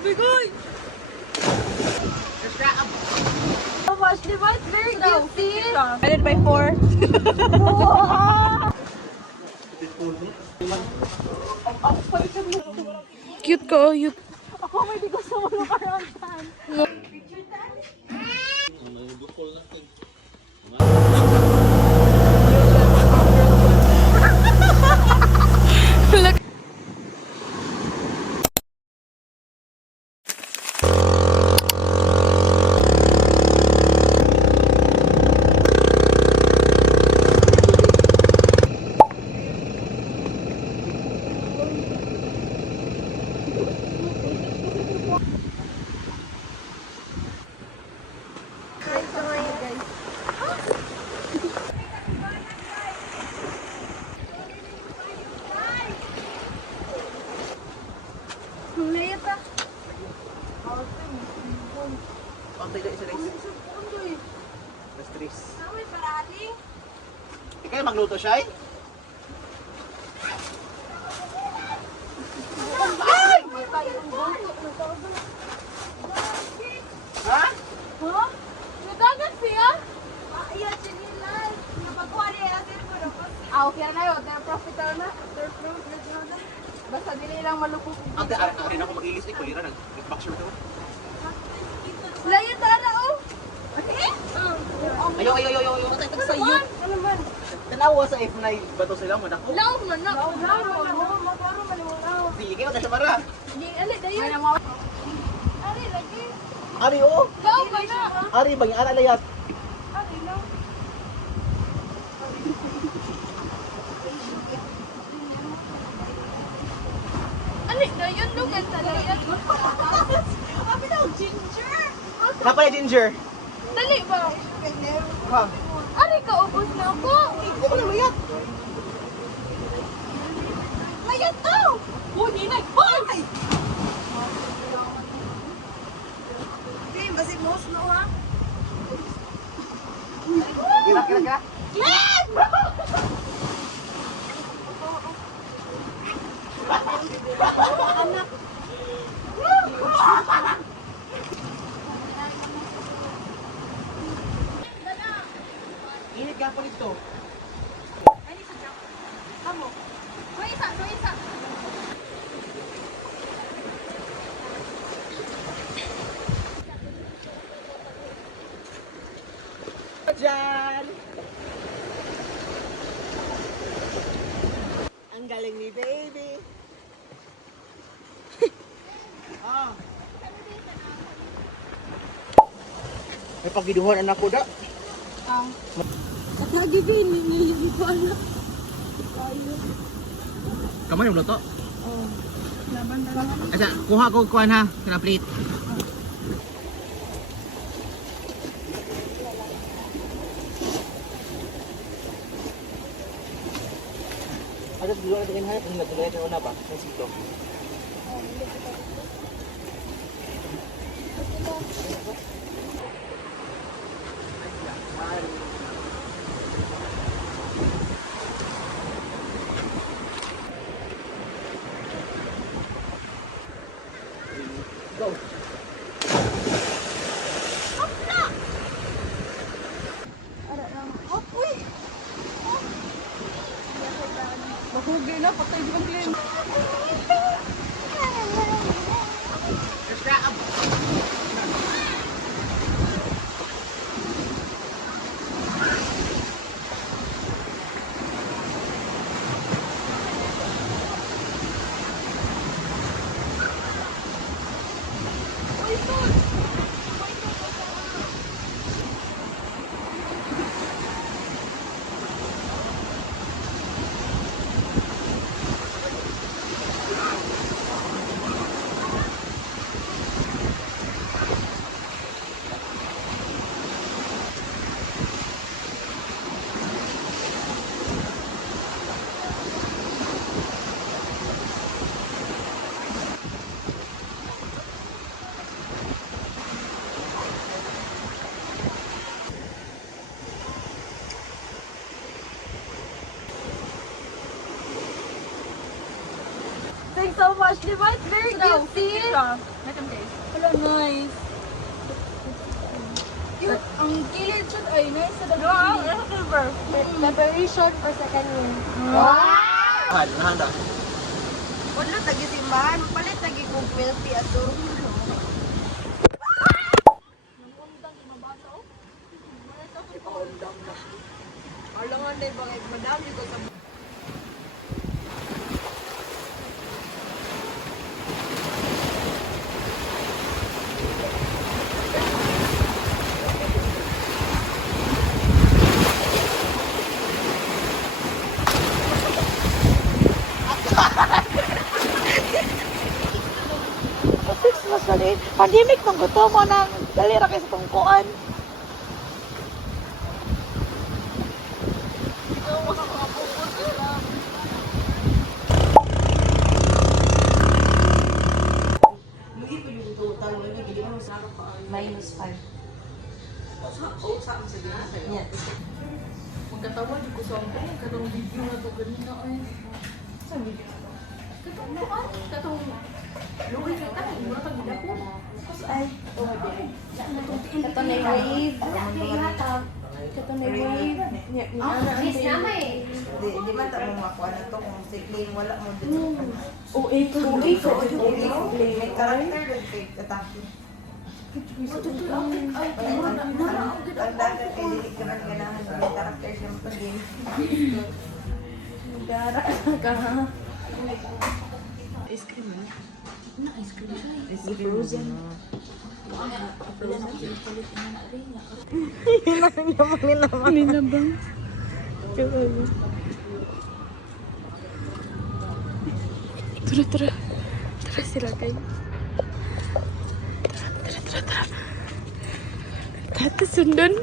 Bigoy! So much, di ba? It's very cute, see? Divided by 4. Cute ka, oh, cute. Ako may di ko sa mga karantan. Look. Ikaw magluto siya eh? Ha? Huh? Nadagat siya? Iya, sinilan. Napagkuha niya yatin ko na po. Okay na yun. They're profitable na. They're profitable na. Basta dili lang malupok. Ate, arin ako mag-ilis ni Kulira. Nag-backshoot ako. Layan na oh. Ayaw. Tatay sa iyo. Ano man? Tanawa sa F9. Bato sila mo. Naku. Law man na. Law man. Sige kayo. Dahil sa para. Di, ali, dayon. Ali, lagi. Ari, oo. Law man na. Ari, bang yung alayat. Ali, law. Ali, dayon lugan sa layan. Abi daw, ginger. Napay ginger. Dali ba? Ha? Ari ka, ubos na ako. Hindi ko na mayat. Layat daw. Huni na. Hoy! Di, basi most no ha? Kira. Glenn! Anak. Init ka po nito. Ani sa jam. Amo. No isa. Diyan! Ang galing ni baby. Ah. May paggiduhan anak ko da. At lagi din ni ko anak. Kamay yung luto? Oh. Laban talaga. Asa, kuha ko kuha na. Kana plate. Ada dulu ada dengan hayat, enggak dulu ada warna apa? Yang situ. Go. Ara lang. Uy. Mahugi na patay di Glenn. Thanks so much, di ba? It's very cute, see? siya. Hello, nice. Ang kilid siya ay nice sa dagdag. Yeah, silver. Preparation for second year. Wow! Nahanda. Wala tagi si Man, palit tagi kong filthy ato. Alangan na ibang madami ko sa pandemic nang gusto mo nang dalira kayo sa tungkuan. Minus 5. Yeah. Magkatawa di ko sa ako. Katong video na to ganina ay. Sa video na to. Katong buwan. Katong luwi ka tayo. Mura kang gidapon. Ay, ito na wave. Ito na wave. Di man ta mo makuha na to kung si Clean wala mo dito. OA ko. May character rin kay Kataki. Ang dagat kay Lilik ka man ganahan. May character siya mapagin. Magara ka. Ice cream eh. Na ice cream siya. Ice cream. Frozen. Nilabang. Tara. Tara sila kayo. Tara. Tata sundan.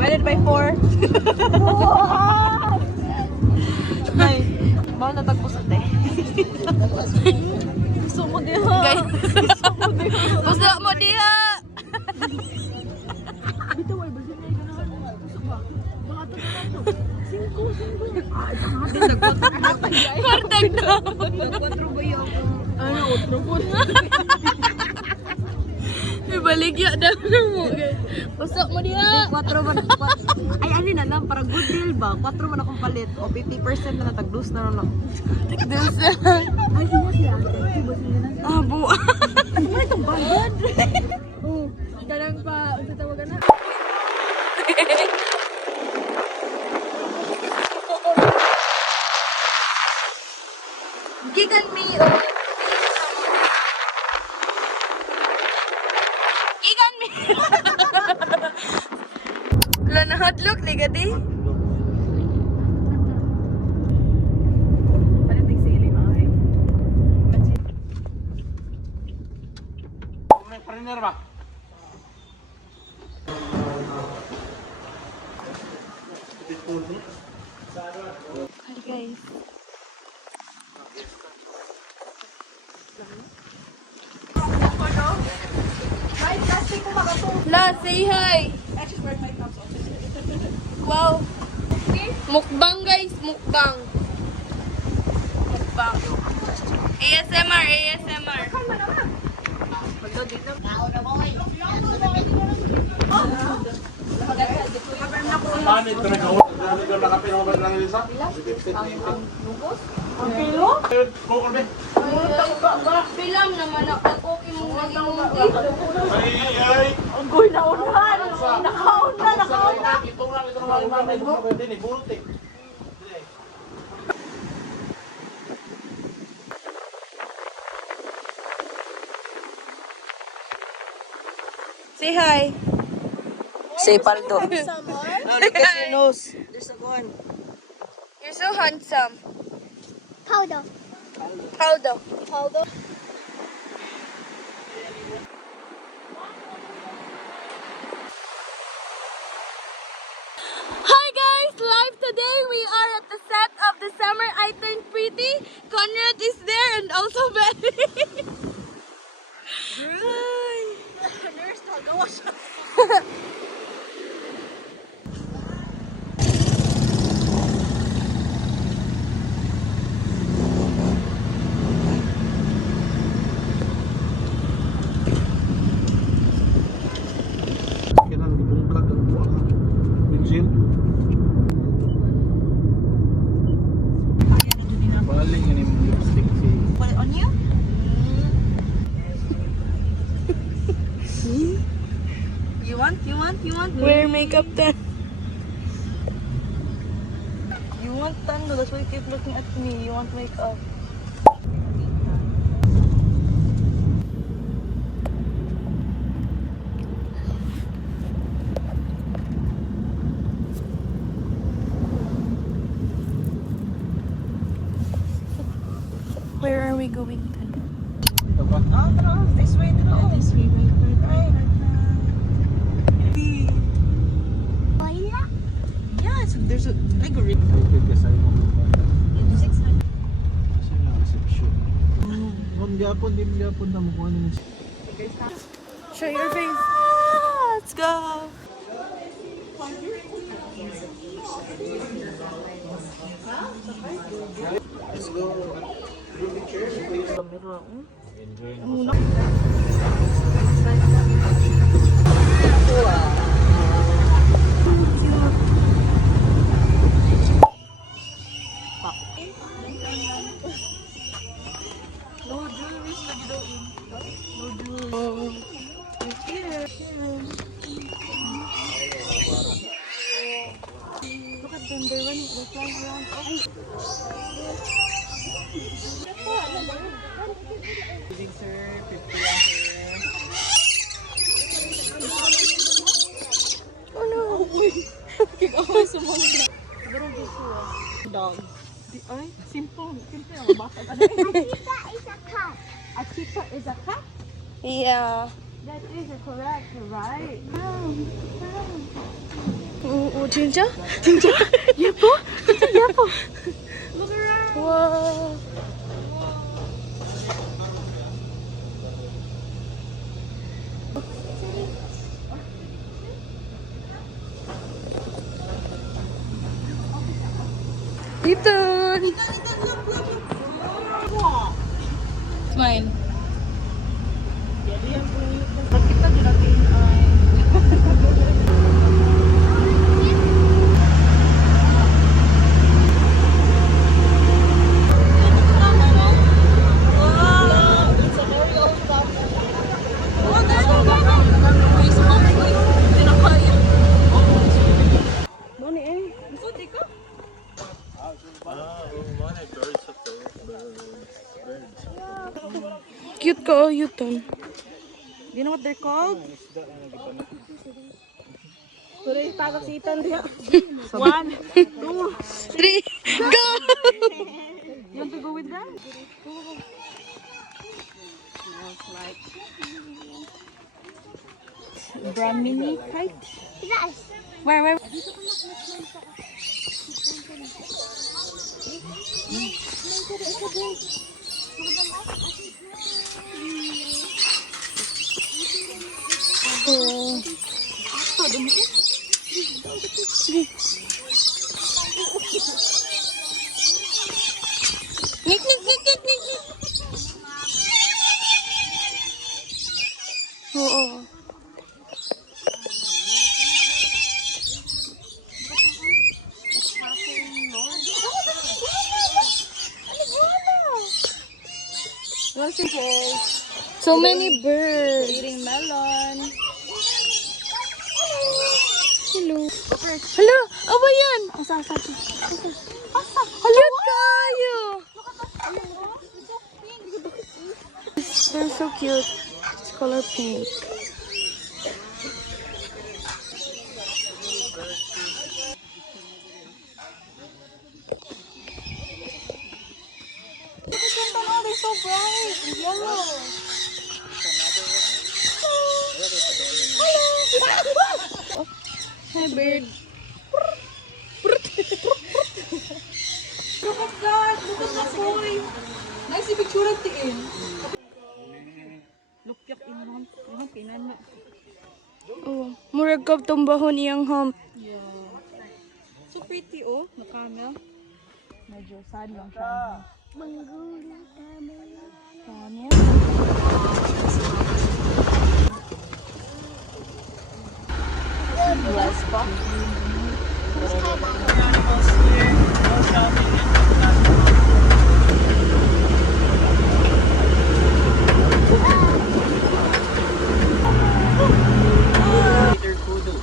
Divided by 4. Ay, bawal na tagpo sa te. Gusto mo diha. Gusto mo diha. Bitaw ay basin na ganahan mo. Gusto ba? Baka to na to. 5. Din Kartag na. 4 ba yun? Ano, 4 po. Ibaligya daw na mo. Gusto mo diha. 4 man. Ay, ano na lang, para good deal ba? 4 man akong palit. O 50% na natag-dos na lang. Tigdil sa. Ay, ina siya. Abo. Ano man itong bayad? Oh, ganang pa. Ang tatawagan na. Gigan me, oh. Ikan mi. Wala na hotlook, liga di. Ano tigsili na ay? May partner ba? Hi guys. La, say hi. Wow. Mukbang guys, mukbang. ASMR. Paano ito nakapinong lang isa? Ang kilo? Kukulbe. Bilang naman ako imong nag-imundi. Ay. Ang goy na unahan. Nakauna. Ito lang ito naman mamay mo. Pwede ni bulting. Say hi. Say paldo. Look at your nose. There's a one. You're so handsome. Powder. Powder. Hi guys! Live today! We are at the set of The Summer I Turned Pretty. Conrad is there and also Betty. You want Wear makeup then. You want Tando, that's why you keep looking at me. You want makeup. Where are we going then? Ito ba? This way, this way, right. Wala. Yeah, there's a like a ring. Ito kasi mo. Kasi na reception. Ma'am, gyapon, di mo gyapon na mo kung ano yung Show your face. Let's go. Let's go. Camera, Enjoy na Muna. No jewelries lagi daw in. No jewelries. Here. Look at them, they're flying around. Evening, sir. 50 lang, sir. Oh no. Kick ako sa mga. Siguro dito dog. Ay, simple. Simple ang bata pa rin. Cheetah is a cat. A cheetah is a cat? Yeah. That is correct, right? Oh, Jinja? Jinja? Yapo? Jinja, yapo. Look around. Wow. Ethan! It's mine. Ba't kita dinating ay... Cute ka, oh, Yuton. Do you know what they're called? Tuloy, tagak si Ethan diya. 1, 2. 3, go! You want to go with that? Smells like Brahmini kite. Yes. Where? Oh. Sige. Nik. Oo. So many birds. Eating melon. Hello. Hello, apa yan? Cute kayo. They're so cute. It's color pink. They're so bright and yellow. Hi, bird. Look at that! Look at that boy! Nice si picture at tiin. Look yak in kinan. Oh, murag kab tumbahon iyang hump. Yeah. So pretty oh, na camera. Medyo sad lang siya. Kanya. Yes, pa. Peter Kudo.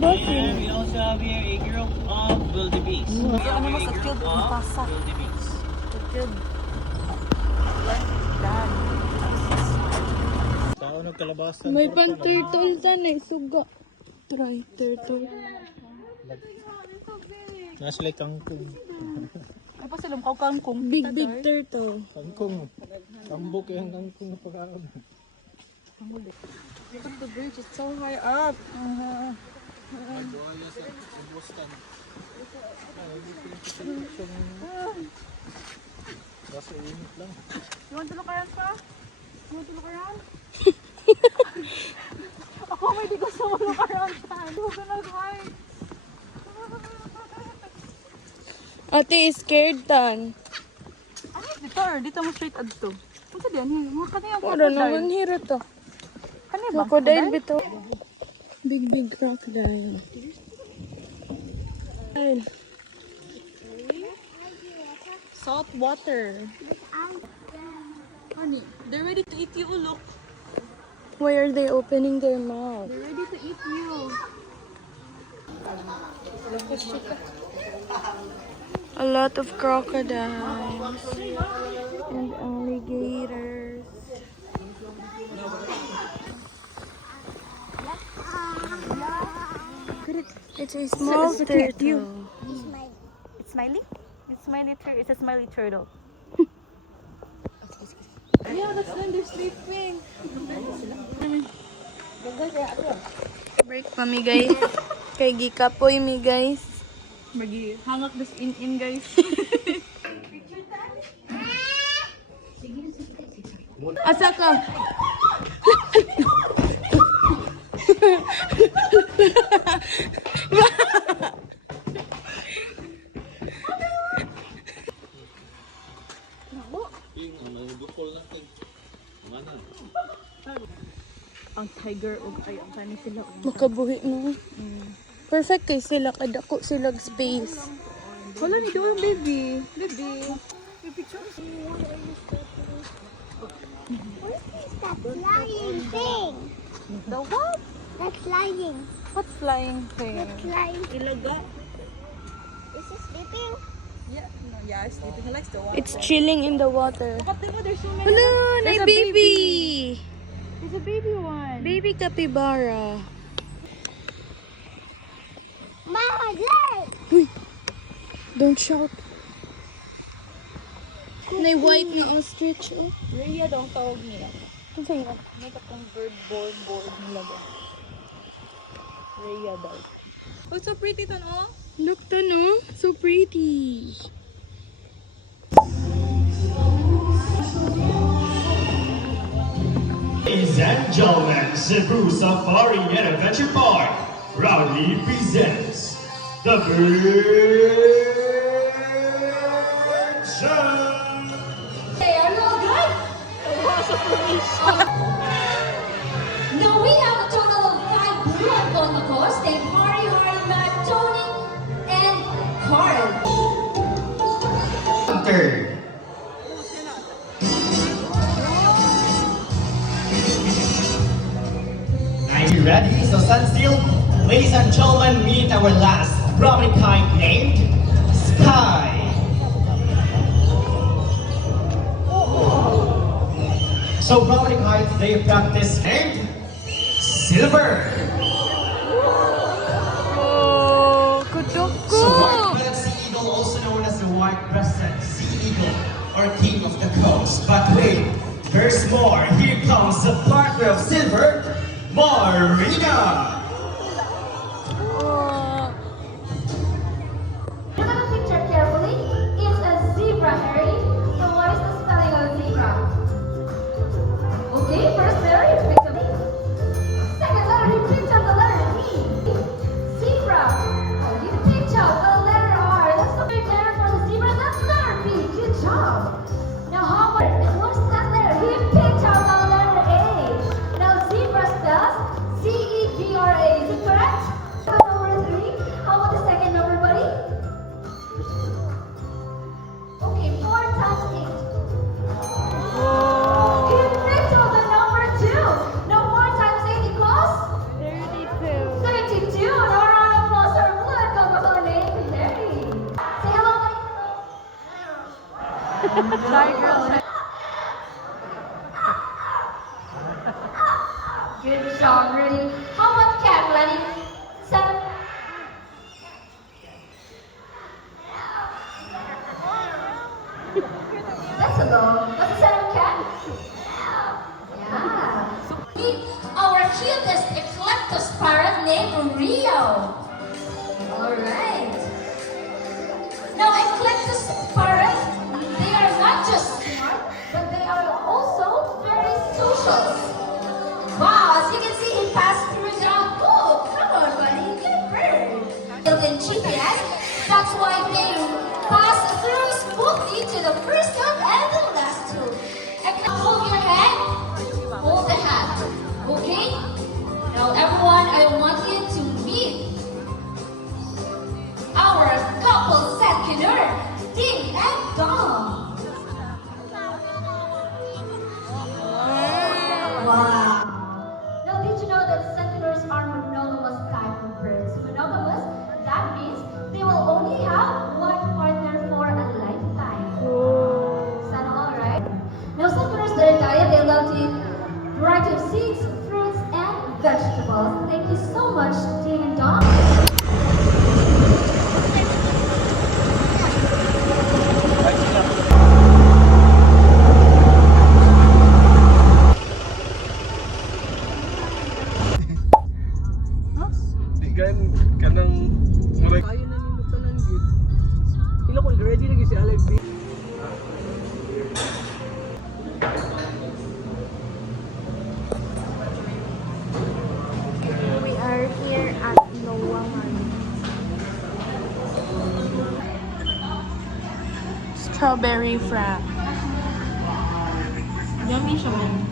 dolphin. We also have here a group of wildebeest. We have here a group of wildebeest. Tao nagkalabasan. May pan-turtle tan eh. Suga. Try turtle. Nasa like kangkong. Apa sila mukha kangkong? Big turtle. Kangkong. Kambok yung kangkong na pagkaon. Look at the bridge, it's so high up. Buhaya sa Boston. Nasa init lang. You want to look around pa? You want to look around? Ako may di gusto mo look around pa. Hindi ko nag-hide. Ate is scared tan. Ano is dito? Dito mo straight ad to. Ano diyan? Mga kanina yung Wala naman hiro to. Kanina ba? Crocodile bito. Big crocodile. Salt water. Honey, they're ready to eat you. Look. Why are they opening their mouth? They're ready to eat you. A lot of crocodiles and alligators. It's a small turtle. It's smiley? It's smiley turtle. It's a smiley turtle. Yeah, that's when they're sleeping. Break pa mi guys. Kay gikapoy mi guys. Magi hangak this in guys. Asa ka? Ang tiger o ay ang kani sila. Makabuhi no. Perfect kay sila kadako sila space. Wala ni doon baby. Baby. That flying thing. The what? That flying. What flying thing? Flying. Ilaga. Is it sleeping? Yeah, no, yeah, it's sleeping. He likes the water. It's chilling in the water. But there's so many. Hello, There's na a baby. There's a baby one. Baby capybara. My leg. Don't shout. Nay white na ostrich oh. Rhea daw ang tawag nila. Ano sa'yo? May katong board nila ba? Rhea daw. Oh, so pretty to no? Look to no, so pretty. Ladies and gentlemen, Cebu Safari and Adventure Park proudly presents the Bird Show. Hey, are you all good? Now we have a total of 5 blue on the coast and Harry, Matt, Tony, and Carl. Third. Are you ready? So stand still. Ladies and gentlemen, meet our last prominent kind named Sky. So prominent kinds they practice named Silver. Oh, So kudoko. white-bellied sea eagle, also known as the white-breasted sea eagle or king of the coast. But wait, there's more. Here comes the partner of Silver, Marina. Oh, Look at the picture carefully. It's a zebra, Harry. So what is the spelling of zebra? Okay, first letter, you picked up E. Second letter, you picked up the letter E. Zebra. Oh, you picked up the letter R. That's the big letter for the zebra. That's letter B. Good job. Now how about it? What's that letter? He picked up the letter A. Good job, ready? How about cat, Lenny? 7. That's a dog. What's the sound of cat? Yeah. Meet our cutest eclectospira named Rio. Alright. Now, eclectospira, they are not just smart, but they are also very social. Wow, as you can see, he passed through the ground. Oh, come on, buddy, get a bird. Built-in GPS, that's why they pass through smoothly to the first one and the last two. And now hold your hand, hold the hat, okay? Now everyone, I want you to meet our couple secular, Ding and Dong. Wow. Now, did you know that sentinels are monogamous type of birds? Monogamous, that means they will only have one partner for a lifetime. Sound all right? Now, sentinels, their diet, they love to eat variety of seeds, fruits, and vegetables. Thank you so much, Ding and Dong. Di kanang murag Ayaw na ni tanan gid. Pila ko ready lagi si Alex B. We are here at Noangan. Strawberry frap. Yummy siya man.